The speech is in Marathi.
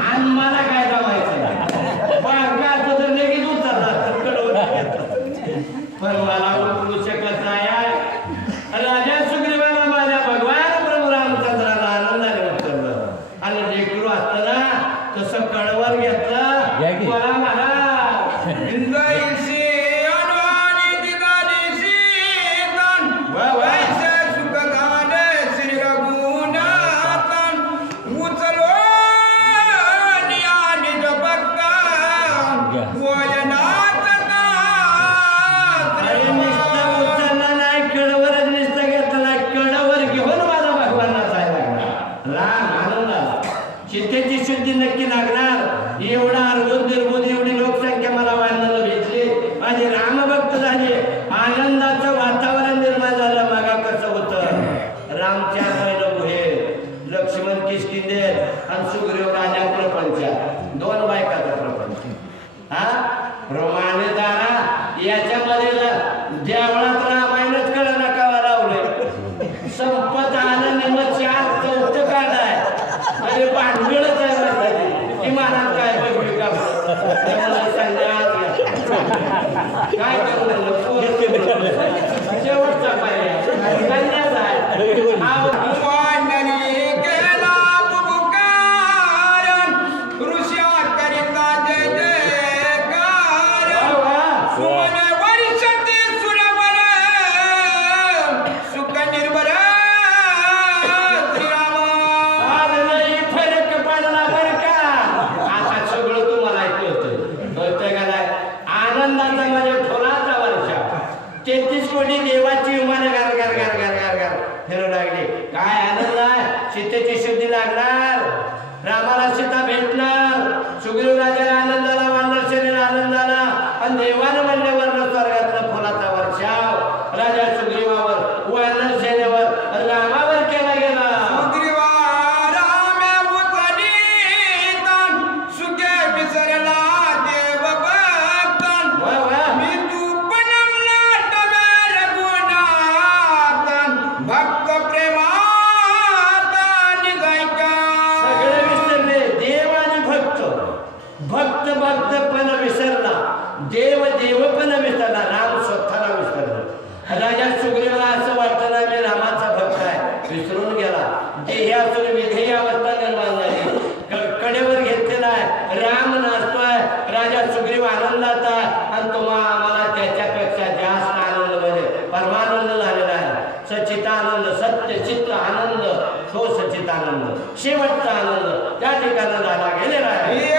आणि मला काय जमायचं बारका असतं तर लगेच उचलला असतं, कडवं घेतलं. पण मला उचलू शकत नाही. नक्की लागणार. एवढा फरक बर का? आता सगळं तुम्हाला ऐकलं कळतंय का नाही? आनंदाचा म्हणजे फुलाचा वर्षा. तेहतीस कोटी देवाची विमान गार गार गार गार गार गार. फिरू लागली. काय आनंद आहे? सीतेची शुद्धी लागणार. रामाला सीता भक्त भक्त पण विसरला. देव देव पण विसरला. राम स्वतःला विसरला. राजा सुग्रीवला असं वाटतं ना मी रामाचा भक्त आहे. विसरून गेला. देही असून विधेय अवस्था निर्माण झाली. कडेवर घेतलेला आहे राम नाचतोय. राजा सुग्रीव आनंदात आहे. आणि तुम्हा आम्हाला त्याच्यापेक्षा जास्त आनंद म्हणजे परमानंद झालेला आहे. सच्चितानंद सत्य चित्त आनंद तो सच्चितानंद शेवटचा आनंद. त्या ठिकाणी झाला. गेलेला आहे